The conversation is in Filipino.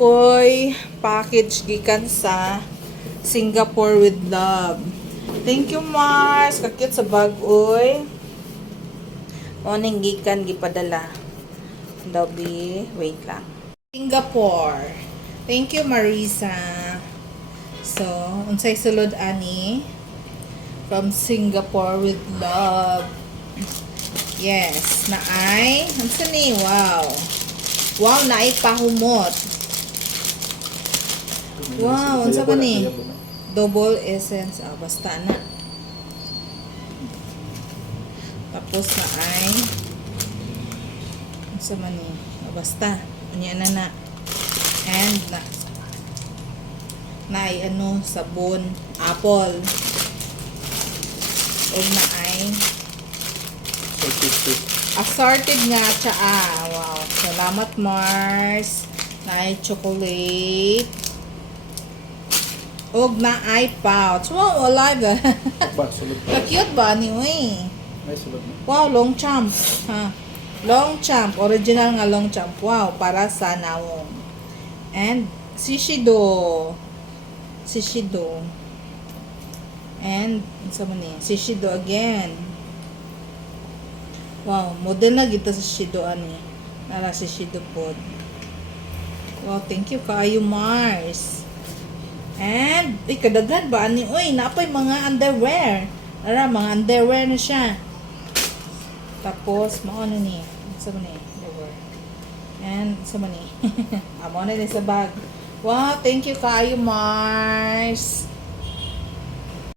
ko'y package gikan sa Singapore with love. Thank you, Mars. Kakit sa bag-oy. Morning gikan gipadala. Dabi, wait lang. Singapore. Thank you, Marisa. So, unsay sulod ani? From Singapore with love. Yes, naay. Unsa ni? Wow. Wow, naay pahumot. Wow, unsa ba ni? Double essence. Ah, basta na. Tapos naay unsa man ni? Ah, basta. Unya na. And naay ano, sabon, apple. Og naay assorted nga tsaa. Wow. Salamat, Mars. Naay chocolate. Og naay pouch. Wow, alive. Cute ba ni uy? Wow, long champ. Ha. Long champ. Original nga long champ. Wow, para sa nawong. And Shishido. And sa man ni? Shishido again. Wow, model na gito sa Shishido ani. Nara Shishido pod. Wow, thank you kaayo, Mars. And kadaghan ba ani? Uy, napay mga underwear. Nara, mga underwear na siya. Tapos mao ni? Sa man ni? Underwear. And sa man ni? Amo na din sa bag. Wow, thank you kaayo, Mars.